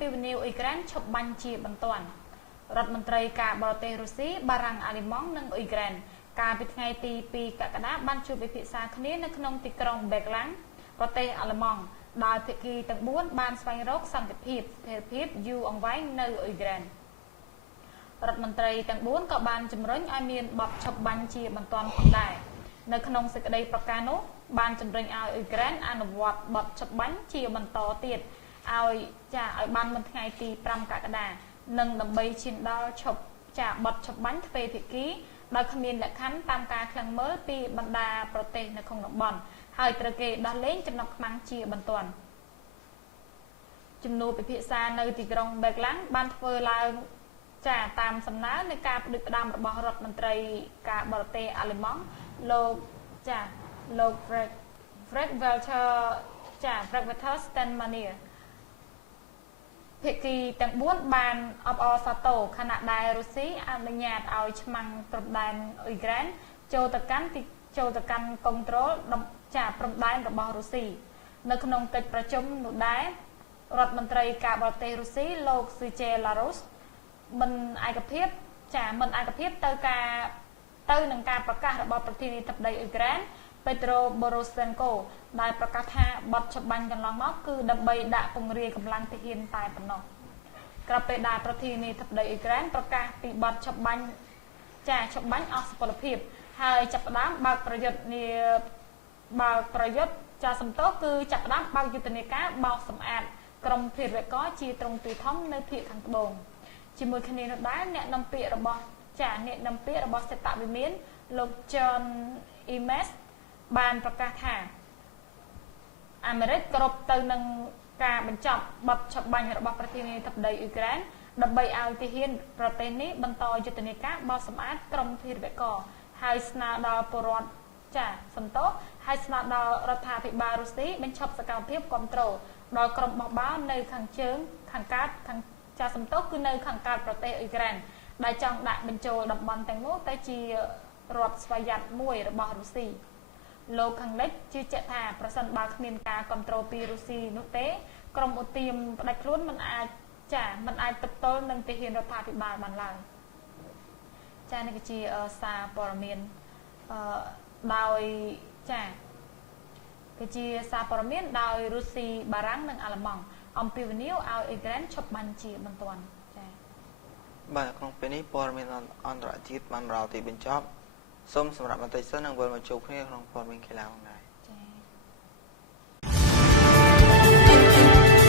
ពីវនីវអ៊ុយក្រែនឈប់បាញ់ជាបន្ទាន់រដ្ឋមន្ត្រីការបរទេសរុស្ស៊ីបារាំងអាល្លឺម៉ង់និងអ៊ុយក្រែនកាលពីថ្ងៃទី2កក្កដាបានជួបពិភាក្សាគ្នានៅក្នុងទីក្រុងបេកឡាំងប្រទេសអាល្លឺម៉ង់ដោយភាគីទាំង4បានស្វែងរកសន្តិភាពស្ថិរភាពយូរអង្វែងនៅអ៊ុយក្រែនរដ្ឋមន្ត្រីទាំង4ក៏បានជំរុញឲ្យមានបទឈប់បាញ់ជាបន្ទាន់ផងដែរនៅក្នុងសេចក្តីប្រកាសនោះបានជំរុញឲ្យអ៊ុយក្រែនអនុវត្តបទឈប់បាញ់ជាបន្តទៀតឲ្យបានមុនថ្ងៃទី5កក្កដានិងដើម្បីឈានដល់បទឈប់បាញ់ទ្វេភាគីដោយគ្មានលក្ខខណ្ឌតាមការឃ្លាំងមើលពីបណ្ដាប្រទេសនៅក្នុងតំបន់ហើយត្រូវគេដោះលែងចំណាប់ខ្មាំងជាបន្ទាន់ជំនួបពិភាក្សានៅទីក្រុងបេកឡាំងបានធ្វើឡើងតាមសំណើនៃការផ្ដួចផ្ដើមរបស់រដ្ឋមន្ត្រីការបរទេសអាល្លឺម៉ង់លោក Frank Walter Steinmeier ភាគីទាំង4បានអបអរសាទរខណៈដែលរុស្ស៊ីអនុញ្ញាតឲ្យឆ្មាំងព្រំដែនអ៊ុយក្រែនចូលទៅកាន់កុងត្រូលព្រំដែនរបស់រុស្ស៊ីនៅក្នុងកិច្ចប្រជុំនោះដែររដ្ឋមន្ត្រីការបរទេសរុស្ស៊ីលោក Sergei Lavrov មិនឯកភាពទៅនឹងការប្រកាសរបស់ប្រធានាធិបតីអ៊ុយក្រែន Petro Poroshenko ដែលប្រកាសថាបទឈប់បាញ់កន្លងមកគឺដើម្បីដាក់ពង្រាយកម្លាំងទាហានតែប៉ុណ្ណោះក្រោយពេលដែលប្រធានាធិបតីអ៊ុយក្រែនប្រកាសពីបទឈប់បាញ់អស់សុពលភាពហើយចាប់ផ្ដើមបើកប្រយុទ្ធសំទោសគឺចាប់ផ្ដើមបើកយុទ្ធនាការបោកសម្អាតក្រុមភេរវករជាទ្រង់ទ្រាយធំនៅភាគខាងត្បូងជាមួយគ្នានោះដែរអ្នកនាំពាក្យរបស់សេតវិមានលោក John Eames បានប្រកាសថាអាមេរិកគោរពទៅនឹងការបញ្ចប់បទឈប់បាញ់របស់ប្រធានាធិបតីអ៊ុយក្រែនដើម្បីឲ្យទាហានប្រទេសនេះបន្តយុទ្ធនាការបោកសម្អាតក្រុមភេរវករហើយស្នើដល់ពលរដ្ឋហើយស្នើដល់រដ្ឋាភិបាលរុស្ស៊ីបញ្ឈប់សកម្មភាពគ្រប់គ្រងដល់ក្រុមបោះបោរនៅខាងជើងខាងកើតសំទោសគឺនៅខាងកើតប្រទេសអ៊ុយក្រែនដែលចង់ដាក់បញ្ចូលតំបន់ទាំងនោះទៅជារដ្ឋស្វយ័តមួយរបស់រុស្ស៊ីលោកខាងលិចជឿជាក់ថាប្រសិនបើគ្មានការគ្រប់គ្រងពីរុស្ស៊ីនោះទេក្រុមឧទាមផ្ដាច់ខ្លួនមិនអាចទប់ទល់នឹងទាហានរដ្ឋាភិបាលបានឡើយនេះគឺជាសារព័ត៌មានដោយរុស្ស៊ីបារាំងនិងអាល្លឺម៉ង់អំពាវនាវឲ្យអ៊ុយក្រែនឈប់បាញ់ជាបន្ទាន់បាទក្នុងពេលនេះព័ត៌មានអន្តរជាតិបានមកដល់ទីបញ្ចប់សូមសម្រាប់បន្តិចសិននឹងវិលមកជួបគ្នាក្នុងព័ត៌មានកីឡា